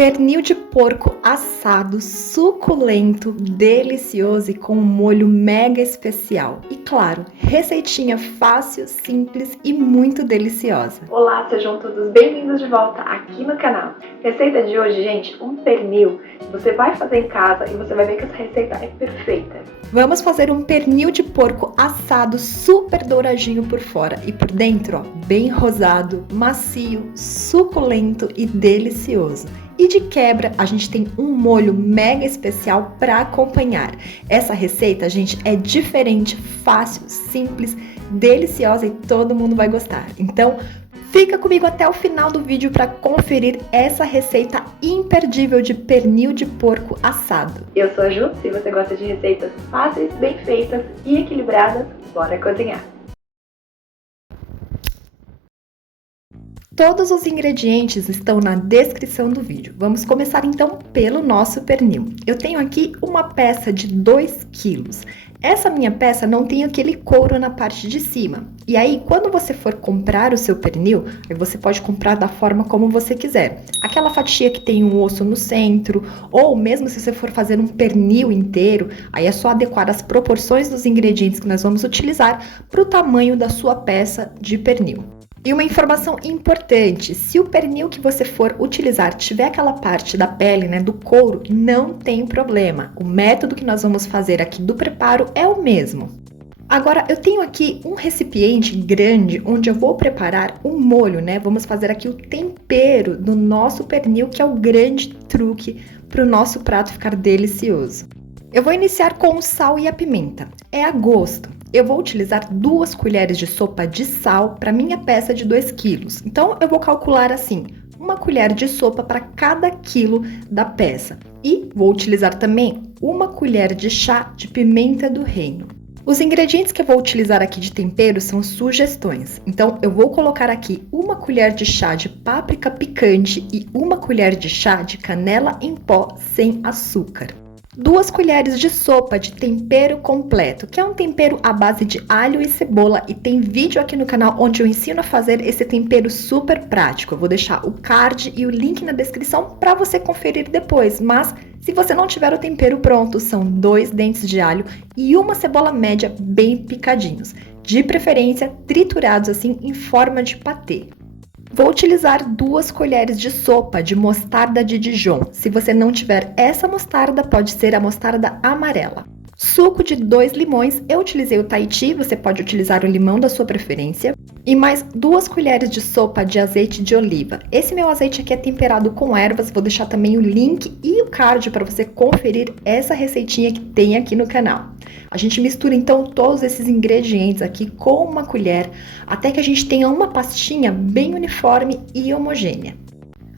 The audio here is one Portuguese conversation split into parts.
Pernil de porco assado, suculento, delicioso e com um molho mega especial. E claro, receitinha fácil, simples e muito deliciosa. Olá, sejam todos bem-vindos de volta aqui no canal. Receita de hoje, gente, um pernil. Você vai fazer em casa e você vai ver que essa receita é perfeita. Vamos fazer um pernil de porco assado super douradinho por fora e por dentro, ó, bem rosado, macio, suculento e delicioso. E de quebra, a gente tem um molho mega especial para acompanhar. Essa receita, gente, é diferente, fácil, simples, deliciosa e todo mundo vai gostar. Então, fica comigo até o final do vídeo para conferir essa receita imperdível de pernil de porco assado. Eu sou a Ju, se você gosta de receitas fáceis, bem feitas e equilibradas, bora cozinhar! Todos os ingredientes estão na descrição do vídeo. Vamos começar então pelo nosso pernil. Eu tenho aqui uma peça de 2 quilos. Essa minha peça não tem aquele couro na parte de cima. E aí, quando você for comprar o seu pernil, você pode comprar da forma como você quiser. Aquela fatia que tem um osso no centro, ou mesmo se você for fazer um pernil inteiro, aí é só adequar as proporções dos ingredientes que nós vamos utilizar para o tamanho da sua peça de pernil. E uma informação importante, se o pernil que você for utilizar tiver aquela parte da pele, né, do couro, não tem problema. O método que nós vamos fazer aqui do preparo é o mesmo. Agora, eu tenho aqui um recipiente grande onde eu vou preparar um molho, né? Vamos fazer aqui o tempero do nosso pernil, que é o grande truque para o nosso prato ficar delicioso. Eu vou iniciar com o sal e a pimenta, é a gosto. Eu vou utilizar 2 colheres de sopa de sal para minha peça de 2 quilos. Então, eu vou calcular assim, 1 colher de sopa para cada quilo da peça. E vou utilizar também 1 colher de chá de pimenta do reino. Os ingredientes que eu vou utilizar aqui de tempero são sugestões. Então, eu vou colocar aqui 1 colher de chá de páprica picante e 1 colher de chá de canela em pó sem açúcar. 2 colheres de sopa de tempero completo, que é um tempero à base de alho e cebola, e tem vídeo aqui no canal onde eu ensino a fazer esse tempero super prático. Eu vou deixar o card e o link na descrição para você conferir depois, mas se você não tiver o tempero pronto, são 2 dentes de alho e 1 cebola média bem picadinhos, de preferência triturados assim em forma de patê. Vou utilizar 2 colheres de sopa de mostarda de Dijon. Se você não tiver essa mostarda, pode ser a mostarda amarela. Suco de 2 limões, eu utilizei o Tahiti, você pode utilizar o limão da sua preferência. E mais 2 colheres de sopa de azeite de oliva. Esse meu azeite aqui é temperado com ervas, vou deixar também o link e o card para você conferir essa receitinha que tem aqui no canal. A gente mistura então todos esses ingredientes aqui com uma colher, até que a gente tenha uma pastinha bem uniforme e homogênea.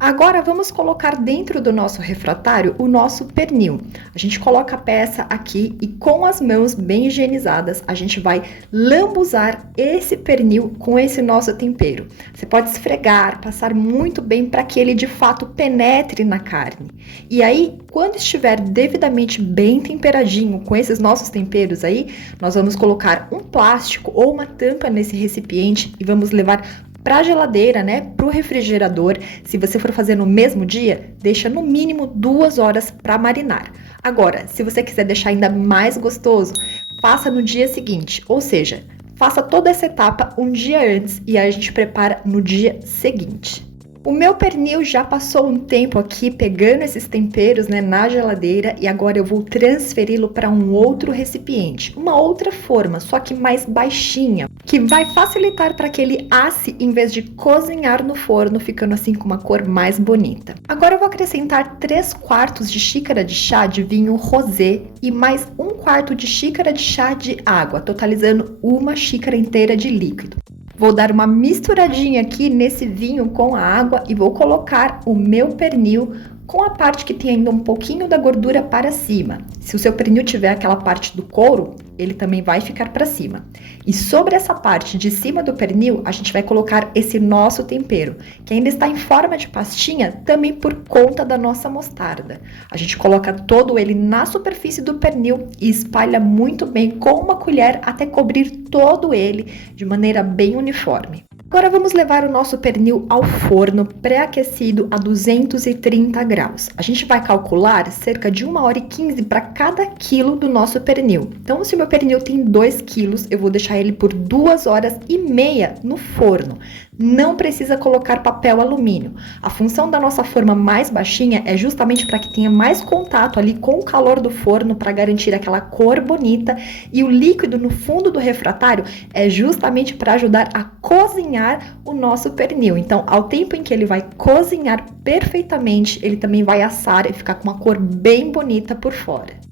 Agora vamos colocar dentro do nosso refratário o nosso pernil. A gente coloca a peça aqui e com as mãos bem higienizadas, a gente vai lambuzar esse pernil com esse nosso tempero. Você pode esfregar, passar muito bem para que ele de fato penetre na carne. E aí, quando estiver devidamente bem temperadinho com esses nossos temperos aí, nós vamos colocar um plástico ou uma tampa nesse recipiente e vamos levar para a geladeira, né, para o refrigerador. Se você for fazer no mesmo dia, deixa no mínimo 2 horas para marinar. Agora, se você quiser deixar ainda mais gostoso, faça no dia seguinte, ou seja, faça toda essa etapa um dia antes e aí a gente prepara no dia seguinte. O meu pernil já passou um tempo aqui pegando esses temperos, né, na geladeira, e agora eu vou transferi-lo para um outro recipiente, uma outra forma, só que mais baixinha, que vai facilitar para que ele asse em vez de cozinhar no forno, ficando assim com uma cor mais bonita. Agora eu vou acrescentar 3/4 de xícara de chá de vinho rosé e mais 1/4 de xícara de chá de água, totalizando 1 xícara inteira de líquido. Vou dar uma misturadinha aqui nesse vinho com a água e vou colocar o meu pernil com a parte que tem ainda um pouquinho da gordura para cima. Se o seu pernil tiver aquela parte do couro, ele também vai ficar para cima. E sobre essa parte de cima do pernil, a gente vai colocar esse nosso tempero, que ainda está em forma de pastinha, também por conta da nossa mostarda. A gente coloca todo ele na superfície do pernil e espalha muito bem com uma colher até cobrir todo ele de maneira bem uniforme. Agora vamos levar o nosso pernil ao forno pré-aquecido a 230 graus. A gente vai calcular cerca de 1h15 para cada quilo do nosso pernil. Então, se o meu pernil tem 2 quilos, eu vou deixar ele por 2h30 no forno. Não precisa colocar papel alumínio. A função da nossa forma mais baixinha é justamente para que tenha mais contato ali com o calor do forno, para garantir aquela cor bonita, e o líquido no fundo do refratário é justamente para ajudar a cozinhar o nosso pernil. Então, ao tempo em que ele vai cozinhar perfeitamente, ele também vai assar e ficar com uma cor bem bonita por fora.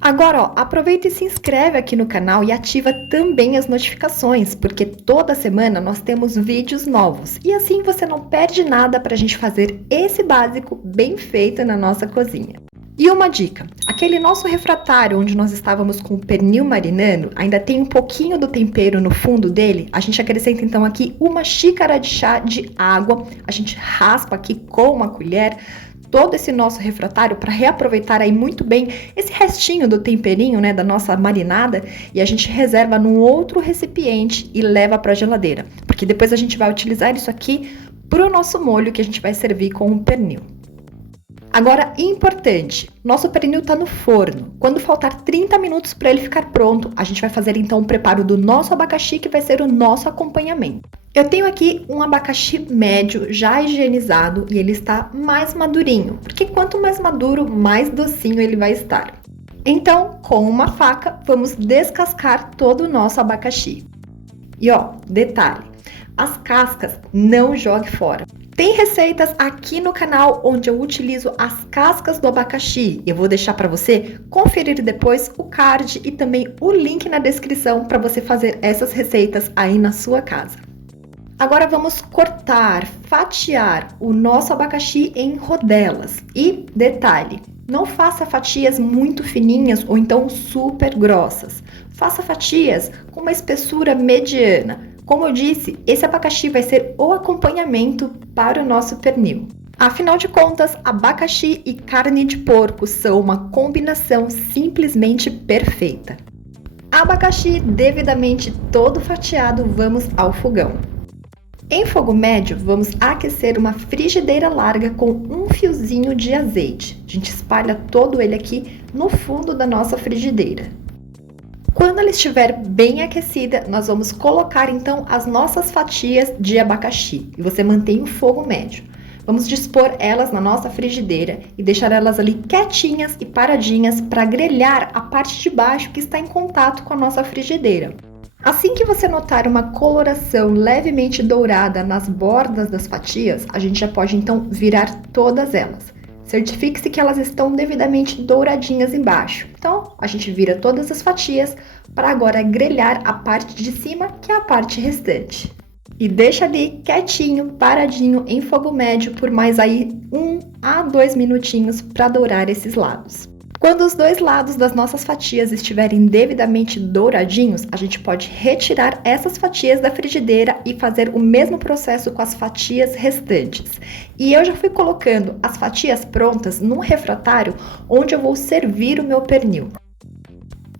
Agora, ó, aproveita e se inscreve aqui no canal e ativa também as notificações, porque toda semana nós temos vídeos novos e assim você não perde nada para a gente fazer esse básico bem feito na nossa cozinha. E uma dica, aquele nosso refratário onde nós estávamos com o pernil marinando, ainda tem um pouquinho do tempero no fundo dele. A gente acrescenta então aqui 1 xícara de chá de água, a gente raspa aqui com uma colher todo esse nosso refratário para reaproveitar aí muito bem esse restinho do temperinho, né, da nossa marinada, e a gente reserva num outro recipiente e leva para a geladeira, porque depois a gente vai utilizar isso aqui para o nosso molho que a gente vai servir com o pernil. Agora, importante, nosso pernil está no forno. Quando faltar 30 minutos para ele ficar pronto, a gente vai fazer então o preparo do nosso abacaxi, que vai ser o nosso acompanhamento. Eu tenho aqui um abacaxi médio, já higienizado, e ele está mais madurinho, porque quanto mais maduro, mais docinho ele vai estar. Então, com uma faca, vamos descascar todo o nosso abacaxi. E ó, detalhe, as cascas não jogue fora. Tem receitas aqui no canal onde eu utilizo as cascas do abacaxi. Eu vou deixar para você conferir depois o card e também o link na descrição para você fazer essas receitas aí na sua casa. Agora vamos cortar, fatiar o nosso abacaxi em rodelas. E detalhe, não faça fatias muito fininhas ou então super grossas. Faça fatias com uma espessura mediana. Como eu disse, esse abacaxi vai ser o acompanhamento para o nosso pernil. Afinal de contas, abacaxi e carne de porco são uma combinação simplesmente perfeita. Abacaxi devidamente todo fatiado, vamos ao fogão. Em fogo médio, vamos aquecer uma frigideira larga com um fiozinho de azeite. A gente espalha todo ele aqui no fundo da nossa frigideira. Quando ela estiver bem aquecida, nós vamos colocar então as nossas fatias de abacaxi e você mantém o fogo médio. Vamos dispor elas na nossa frigideira e deixar elas ali quietinhas e paradinhas para grelhar a parte de baixo que está em contato com a nossa frigideira. Assim que você notar uma coloração levemente dourada nas bordas das fatias, a gente já pode então virar todas elas. Certifique-se que elas estão devidamente douradinhas embaixo. Então, a gente vira todas as fatias para agora grelhar a parte de cima, que é a parte restante. E deixa ali quietinho, paradinho, em fogo médio por mais aí 1 a 2 minutinhos para dourar esses lados. Quando os dois lados das nossas fatias estiverem devidamente douradinhos, a gente pode retirar essas fatias da frigideira e fazer o mesmo processo com as fatias restantes. E eu já fui colocando as fatias prontas num refratário onde eu vou servir o meu pernil.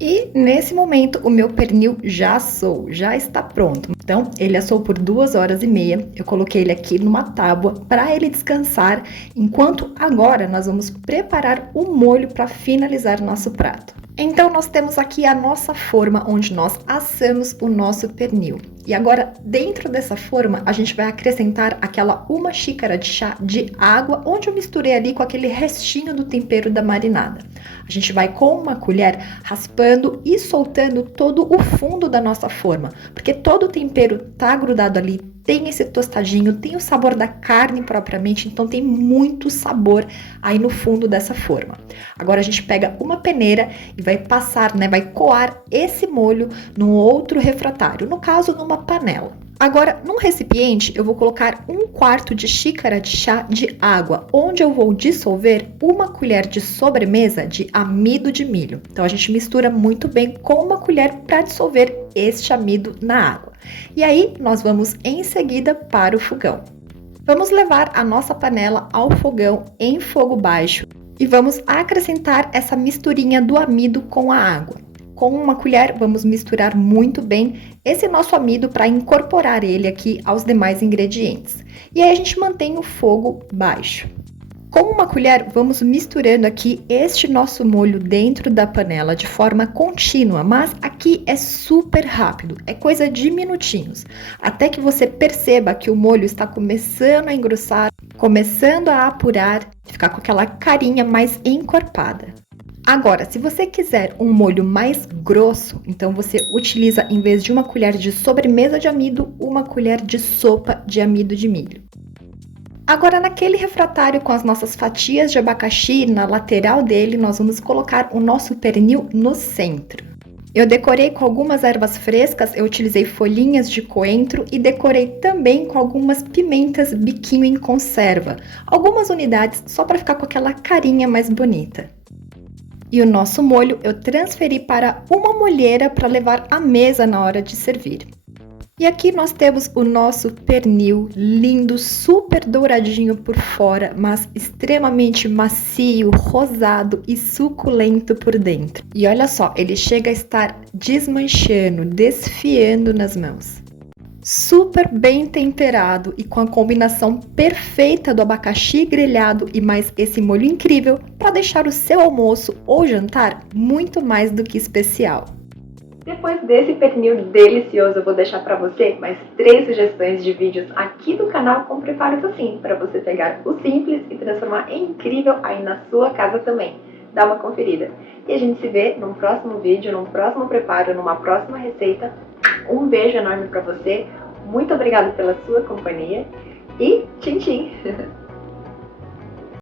E nesse momento o meu pernil já assou, já está pronto. Então ele assou por 2h30, eu coloquei ele aqui numa tábua para ele descansar, enquanto agora nós vamos preparar o molho para finalizar nosso prato. Então nós temos aqui a nossa forma onde nós assamos o nosso pernil. E agora dentro dessa forma a gente vai acrescentar aquela 1 xícara de chá de água, onde eu misturei ali com aquele restinho do tempero da marinada. A gente vai com uma colher raspando e soltando todo o fundo da nossa forma, porque todo o tempero tá grudado ali, tem esse tostadinho, tem o sabor da carne propriamente, então tem muito sabor aí no fundo dessa forma. Agora a gente pega uma peneira e vai passar, né, vai coar esse molho num outro refratário, no caso numa panela. Agora, num recipiente, eu vou colocar 1/4 de xícara de chá de água, onde eu vou dissolver 1 colher de sobremesa de amido de milho. Então, a gente mistura muito bem com uma colher para dissolver este amido na água. E aí, nós vamos em seguida para o fogão. Vamos levar a nossa panela ao fogão em fogo baixo e vamos acrescentar essa misturinha do amido com a água. Com uma colher, vamos misturar muito bem esse nosso amido para incorporar ele aqui aos demais ingredientes. E aí a gente mantém o fogo baixo. Com uma colher, vamos misturando aqui este nosso molho dentro da panela de forma contínua, mas aqui é super rápido, é coisa de minutinhos, até que você perceba que o molho está começando a engrossar, começando a apurar, ficar com aquela carinha mais encorpada. Agora, se você quiser um molho mais grosso, então você utiliza, em vez de uma colher de sobremesa de amido, uma colher de sopa de amido de milho. Agora, naquele refratário com as nossas fatias de abacaxi, na lateral dele, nós vamos colocar o nosso pernil no centro. Eu decorei com algumas ervas frescas, eu utilizei folhinhas de coentro e decorei também com algumas pimentas biquinho em conserva, algumas unidades só para ficar com aquela carinha mais bonita. E o nosso molho eu transferi para uma molheira para levar à mesa na hora de servir. E aqui nós temos o nosso pernil lindo, super douradinho por fora, mas extremamente macio, rosado e suculento por dentro. E olha só, ele chega a estar desmanchando, desfiando nas mãos. Super bem temperado e com a combinação perfeita do abacaxi grelhado e mais esse molho incrível para deixar o seu almoço ou jantar muito mais do que especial. Depois desse pernil delicioso, eu vou deixar para você mais 3 sugestões de vídeos aqui do canal com preparos assim, para você pegar o simples e transformar em incrível aí na sua casa também. Dá uma conferida. E a gente se vê num próximo vídeo, num próximo preparo, numa próxima receita. Um beijo enorme para você, muito obrigada pela sua companhia e tchim tchim!